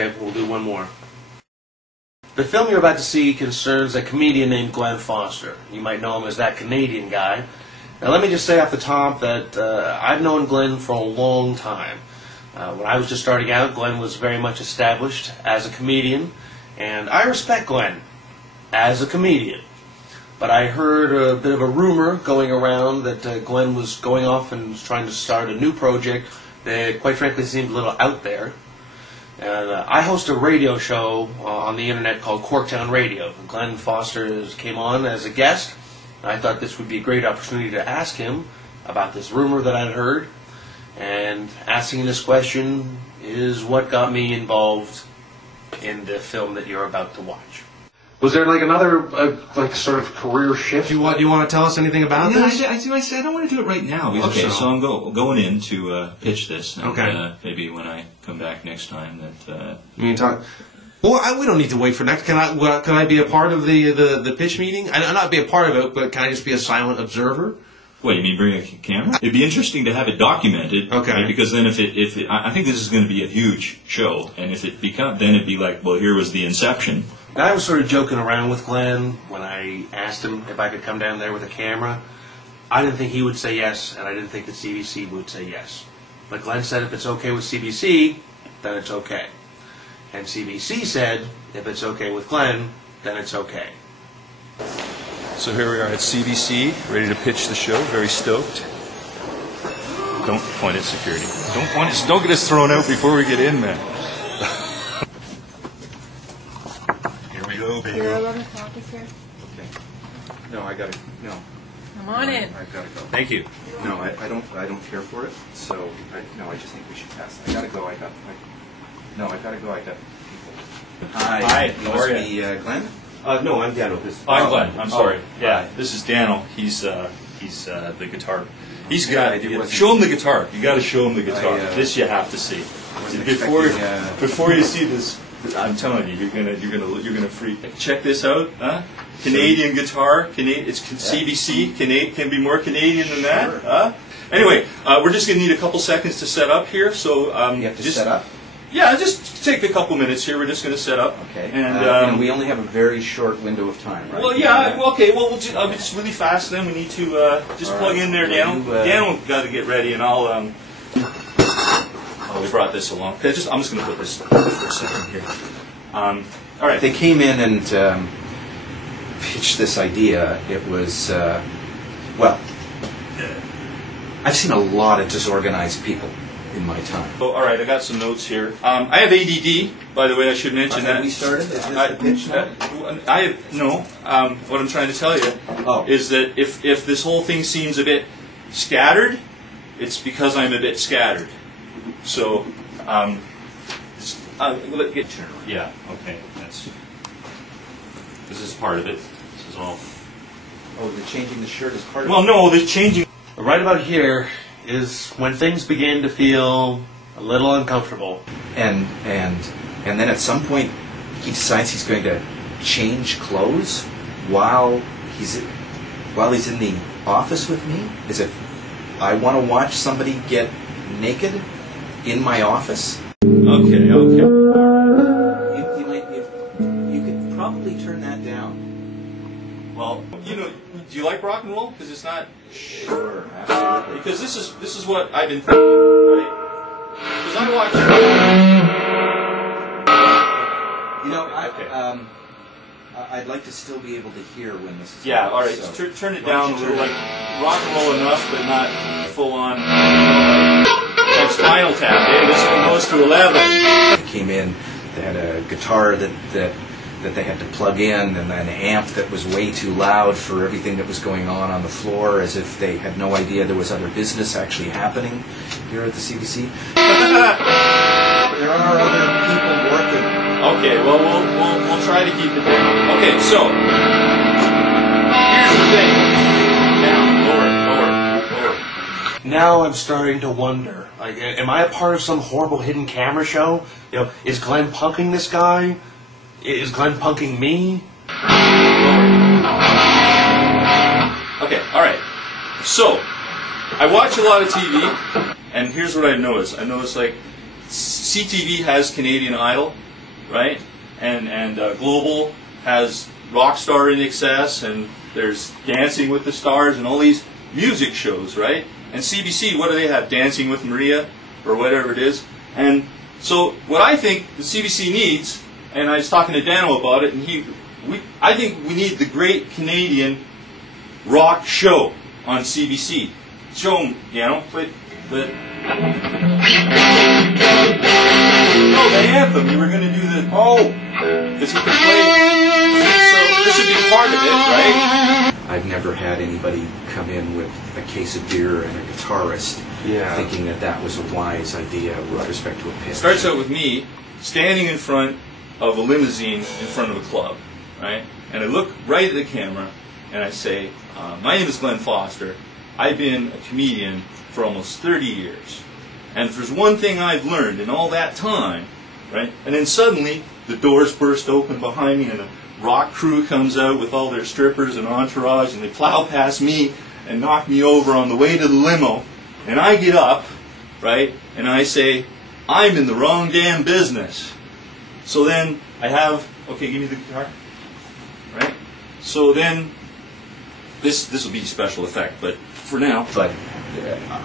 Okay, we'll do one more. The film you're about to see concerns a comedian named Glen Foster. You might know him as that Canadian guy. Now let me just say off the top that I've known Glen for a long time. When I was just starting out, Glen was very much established as a comedian, and I respect Glen as a comedian. But I heard a bit of a rumor going around that Glen was going off and was trying to start a new project that quite frankly seemed a little out there. And I host a radio show on the internet called Corktown Radio. Glen Foster came on as a guest. I thought this would be a great opportunity to ask him about this rumor that I'd heard. And asking this question is what got me involved in the film that you're about to watch. Was there like another like sort of career shift? Do you want to tell us anything about this? I don't want to do it right now. Okay, so I'm going in to pitch this. And, okay. Maybe when I come back next time that. You mean talk? Well, we don't need to wait for next. Can I be a part of the pitch meeting? I'll not be a part of it, but can I just be a silent observer? What, you mean bring a camera? It'd be interesting to have it documented. Okay. Right? Because then I think this is going to be a huge show, and if it becomes, then it'd be like, well, here was the inception. I was sort of joking around with Glen when I asked him if I could come down there with a camera. I didn't think he would say yes, and I didn't think that CBC would say yes. But Glen said if it's okay with CBC, then it's okay. And CBC said if it's okay with Glen, then it's okay. So here we are at CBC, ready to pitch the show, very stoked. Don't point at security. Don't get us thrown out before we get in, man. Here we go, baby. You're 11 o'clock is here. Okay. No, I gotta, no. Come on in. I gotta go. Thank you. No, I don't care for it, so, I just think we should pass. I gotta go, I got people. Hi. How are you? Glenn? No, I'm Daniel. I'm Glen. I'm sorry. Yeah, this is Daniel. He's the guitar. He's got. Show him the guitar. You got to show him the guitar. This you have to see. Before you see this, I'm telling you, you're gonna freak. Check this out, huh? Canadian guitar. It's CBC. Can be more Canadian than that, huh? Anyway, we're just gonna need a couple seconds to set up here. So you have to set up. Yeah, just take a couple minutes here. We're just going to set up. Okay. And we only have a very short window of time, right? Well, yeah. Well, okay. Well, I'll be just really fast. Then we need to just plug in there, Daniel. Daniel got to get ready, and I'll. Oh, we brought this along. Okay, I'm just going to put this for a second here. All right. They came in and pitched this idea. It was well. I've seen a lot of disorganized people in my time. Oh, all right, I got some notes here. I have ADD, by the way. I should mention that. Have we started? Is this the pitch now? What I'm trying to tell you is that if this whole thing seems a bit scattered, it's because I'm a bit scattered. So, yeah, okay. This is part of it. This is all. Oh, the changing the shirt is part of it? Well, no, the changing. Right about here is when things begin to feel a little uncomfortable. And then at some point he decides he's going to change clothes while he's in the office with me, as if I want to watch somebody get naked in my office. Okay. You could probably turn that down. Well, do you like rock and roll? Because it's not. Sure, absolutely. Because this is what I've been thinking, right? Because I watch. I'd like to still be able to hear when this is. Yeah, all right. So turn it down a little, like rock and roll enough, but not full on. Like Spinal Tap. This one goes to 11. They came in. They had a guitar that they had to plug in, and an amp that was way too loud for everything that was going on the floor, as if they had no idea there was other business actually happening here at the CBC. There are other people working. Okay, well, we'll try to keep it down. Okay, so here's the thing. Now, lower. Now I'm starting to wonder, like, am I a part of some horrible hidden camera show? Is Glen punking this guy? Is Glen punking me? Okay, all right. So, I watch a lot of TV, and here's what I noticed. I noticed, like, CTV has Canadian Idol, right? And Global has Rockstar in Excess, and there's Dancing with the Stars, and all these music shows, right? And CBC, what do they have? Dancing with Maria, or whatever it is. And so what I think the CBC needs, and I was talking to Dano about it, and I think we need the Great Canadian Rock Show on CBC. Show them, play the anthem. You were going to do the because he can play. So this would be part of it, right? I've never had anybody come in with a case of beer and a guitarist thinking that that was a wise idea with respect to a pitch. It starts out with me standing in front of a limousine in front of a club, right? And I look right at the camera and I say, my name is Glen Foster. I've been a comedian for almost 30 years. And if there's one thing I've learned in all that time, right? And then suddenly the doors burst open behind me and a rock crew comes out with all their strippers and entourage, and they plow past me and knock me over on the way to the limo. And I get up, right, and I say, I'm in the wrong damn business. So then I have, okay, give me the guitar, right? So then this will be special effect, but for now. But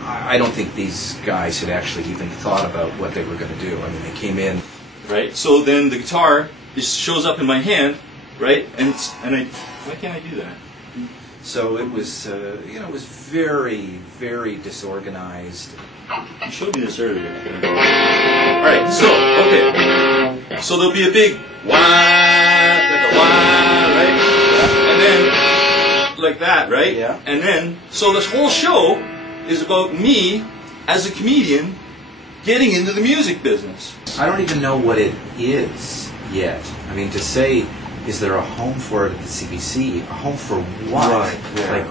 I don't think these guys had actually even thought about what they were going to do. I mean, they came in. Right. So then the guitar just shows up in my hand, right? And why can't I do that? So it was, it was very, very disorganized. You showed me this earlier. All right. So okay. So there'll be a big wah, like a wah, right? And then like that, right? Yeah. And then so this whole show is about me as a comedian getting into the music business. I don't even know what it is yet. I mean, to say, is there a home for it at the CBC? A home for what? Right, yeah. Like,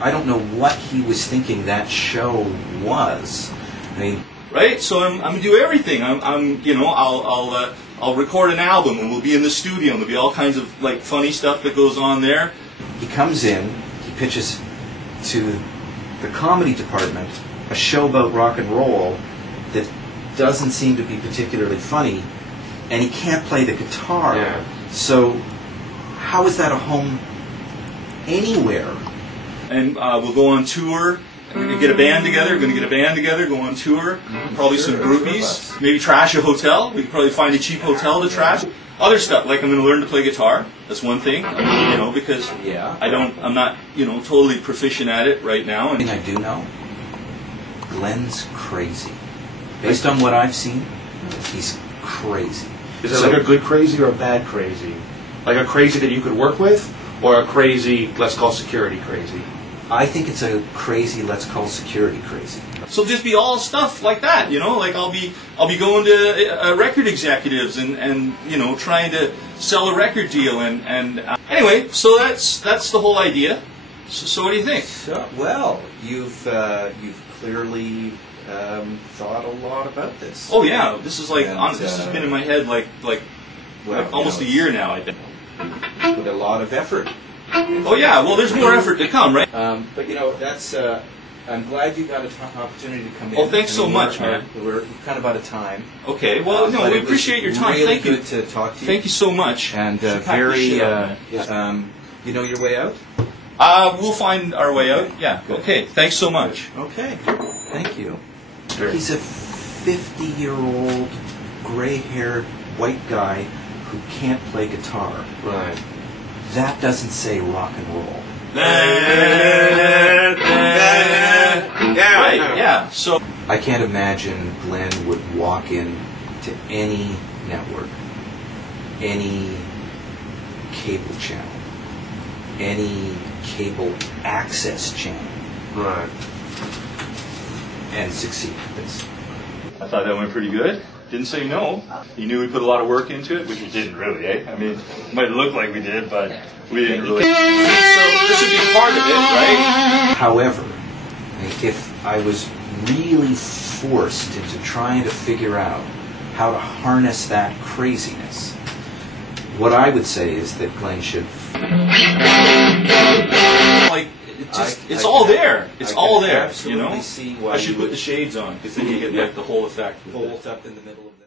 I don't know what he was thinking that show was. I mean, right. So I'm gonna do everything. I'll record an album and we'll be in the studio and there'll be all kinds of like funny stuff that goes on there. he comes in, he pitches to the comedy department a show about rock and roll that doesn't seem to be particularly funny, and he can't play the guitar. Yeah. So how is that a home anywhere? And we'll go on tour. We're going to get a band together. Go on tour. Probably some groupies. Maybe trash a hotel. We could probably find a cheap hotel to trash. Other stuff, like I'm going to learn to play guitar. That's one thing, because I'm not, totally proficient at it right now. One thing I do know, Glen's crazy. Based on what I've seen, he's crazy. Is it like a good crazy or a bad crazy? Like a crazy that you could work with, or a crazy, let's call security crazy? I think it's a crazy, let's call security crazy. So just be all stuff like that, like I'll be going to record executives and trying to sell a record deal and anyway, so that's the whole idea. So what do you think? So, well, you've clearly thought a lot about this. Oh yeah, this is like this has been in my head like almost a year now. I think. With a lot of effort. Oh yeah, well there's more effort to come, right? But that's. I'm glad you got an opportunity to come in. Oh, thanks so much, man. We're kind of out of time. Okay, well, no, we appreciate your time. Really Thank you. good to talk to you. Thank you so much. And very. you know your way out? We'll find our way out. Yeah. Good. Okay. Thanks so much. Okay. Thank you. He's a 50-year-old, gray-haired white guy who can't play guitar. Right. That doesn't say rock and roll. Right, yeah. So I can't imagine Glen would walk in to any network, any cable channel, any cable access channel, Right. and succeed at this. I thought that went pretty good. Didn't say no. He knew we put a lot of work into it, which we didn't really, eh? I mean, it might look like we did, but we didn't really. So this would be part of it, right? However, if I was really forced into trying to figure out how to harness that craziness, what I would say is that Glen should... Like, it's all there. It's all there, absolutely see why I should put the shades on, because then you get like the whole effect. bolt up in the middle of that.